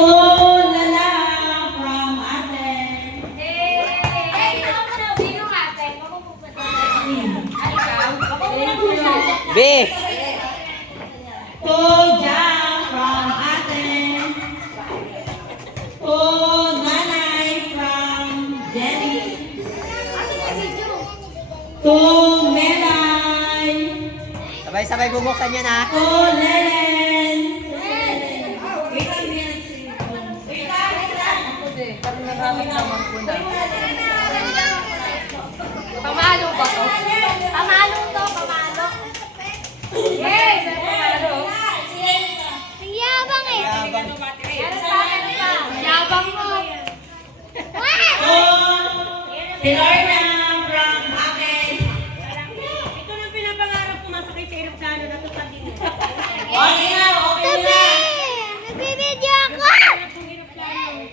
Lala from ate. Sino ate? B. To Jam from ate. To Nanay from Jenny. To Melay. Sabay-sabay bubuksan yan ha. To Lelen. Pamalo ba to? Pamalo to, pamalo. Yes, pamalo. Ang yabang eh. Yabang mo. To Lorna from akin. Ito nang pinapangarap ko masakay sa aeroplano na tutatin mo. Okay na, okay Tabi! na. Nagbibideo ako!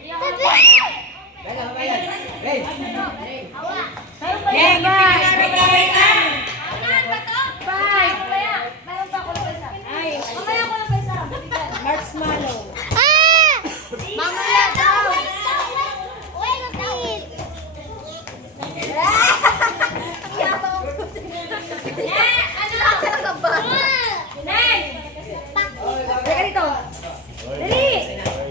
Tabi! Hey. Yeah, pinangarap namin na. Marshmallow. Ah! Mamaya daw. Uy, nakahit. Teka dito. Dali.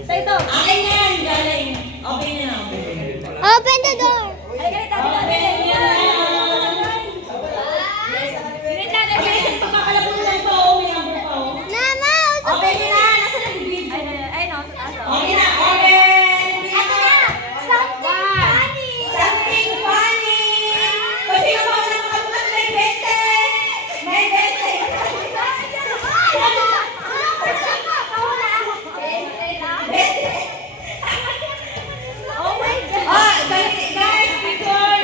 Sa ito. Akin na yan, galing. Okay na. Open the door. Ay, ganito. Okay na yan. Pagkakalabong lang po, may number po. Mama, usap. Okay na. Nasa nag-video? Ay, no. Sa taas. Okay na, open. Ito na. Something funny. Something funny. Kasi yung mga nakakabukas may 20. May 20. Oh my God. Ah, guys, picture.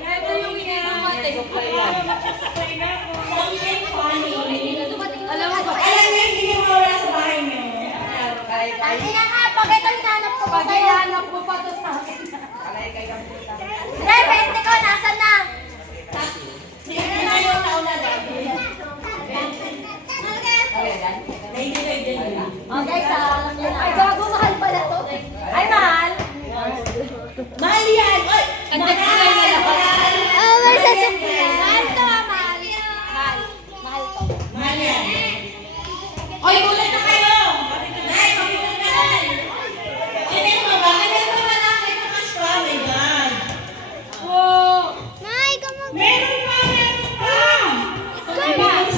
Ito yung ginagawa. Something funny. Alam mo ba? Alam niyo, hindi niyo mawala sa bahay niyo. Tangina nga, pag ito hinanap ko Pag sa'yo. ihanap mo pa to sa akin. Dahil 20 ko, nasan na? Sige na yung nauna daw. Oh guys, alam niyo na. Ay, gago, mahal pala to. Ay, mahal. Mahal yan! Oy! Ang text